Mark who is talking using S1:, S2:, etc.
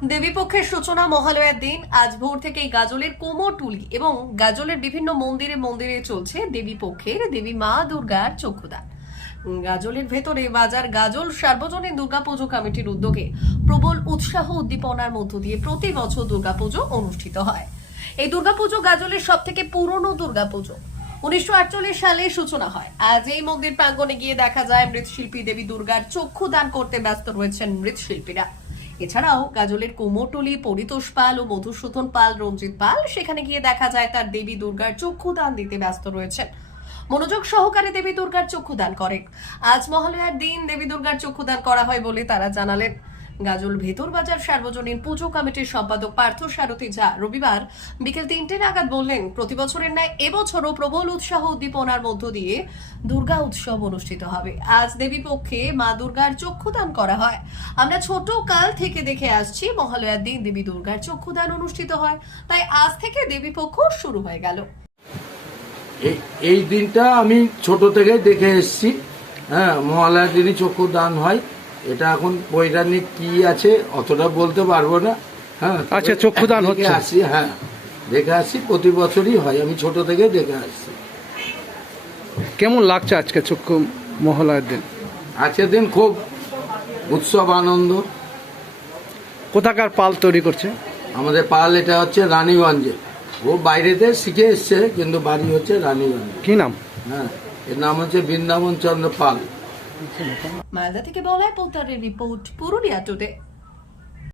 S1: দেবীপক্ষের সূচনা মহালয়ার দিন আজ ভোর থেকেই গাজলের কুমোরটুলি এবং গাজলের বিভিন্ন মন্দিরে মন্দিরে চলছে দেবীপক্ষের দেবী মা দুর্গার চক্ষুদান। গাজলের ভেতরে বাজার গাজল সার্বজনীন দুর্গাপুজো কমিটির উদ্যোগে প্রবল উৎসাহ উদ্দীপনার মধ্য দিয়ে প্রতি বছর দুর্গাপুজো অনুষ্ঠিত হয়। এই দুর্গাপুজো গাজলের সব থেকে পুরনো দুর্গাপুজো। 1948 সালে সূচনা হয়। আজ এই মন্দির প্রাঙ্গণে গিয়ে দেখা যায় মৃৎশিল্পী দেবী দুর্গার চক্ষু দান করতে ব্যস্ত রয়েছেন মৃৎশিল্পীরা। এছাড়াও গাজলের কুমোরটুলি, পরিতোষ পাল ও মধুসূদন পাল, রঞ্জিত পাল সেখানে গিয়ে দেখা যায় তার দেবী দুর্গার চক্ষু দান দিতে ব্যস্ত রয়েছেন। মনোযোগ সহকারে দেবী দুর্গার চক্ষু দান করেন। আজ মহালয়ার দিন দেবী দুর্গার চক্ষু দান করা হয় বলে তারা জানালেন। গাজল ভেতর বাজার সার্বজনীন পুজো কমিটির সম্পাদক পার্থ সারথী ঝা রবিবার বিকেল 3টে নাগাদ বললেন, প্রতি বছরের ন্যায় এবছরও প্রবল উৎসাহ উদ্দীপনার মধ্য দিয়ে দুর্গা উৎসব অনুষ্ঠিত হবে। আজ দেবী পক্ষে মা দুর্গার চক্ষুদান করা হয়। আমরা ছোট কাল থেকে দেখে আসছি মহালয়ার দিন দেবী দুর্গার চক্ষুদান অনুষ্ঠিত হয়, তাই আজ থেকে দেবী পক্ষ শুরু হয়ে গেল।
S2: এই দিনটা আমি ছোট থেকে দেখে এসেছি। হ্যাঁ, মহালয়ার দিনই চক্ষু দান হয়। এটা এখন বৈজ্ঞানিক কি আছে অতটা বলতে পারবো না। হ্যাঁ,
S3: আচ্ছা, চক্ষু দান হচ্ছে।
S2: আসি, হ্যাঁ দেখে আসি, প্রতি বছরই হয়, আমি ছোট থেকে দেখে আসছি।
S3: কেমন লাগছে আজকে চক্ষু মহালয়ার দিন?
S2: আজকের দিন খুব উৎসব আনন্দ।
S3: কোথাকার পাল তৈরি করছে?
S2: আমাদের পাল এটা হচ্ছে রানীগঞ্জে। ও বাইরেতে শিখে এসছে, কিন্তু বাড়ি হচ্ছে রানীগঞ্জে।
S3: কি নাম?
S2: হ্যাঁ, এর নাম হচ্ছে বৃন্দাবন চন্দ্র পাল।
S1: মালদা থেকে বলায় পোতারের রিপোর্ট, পুরুলিয়া টুডে।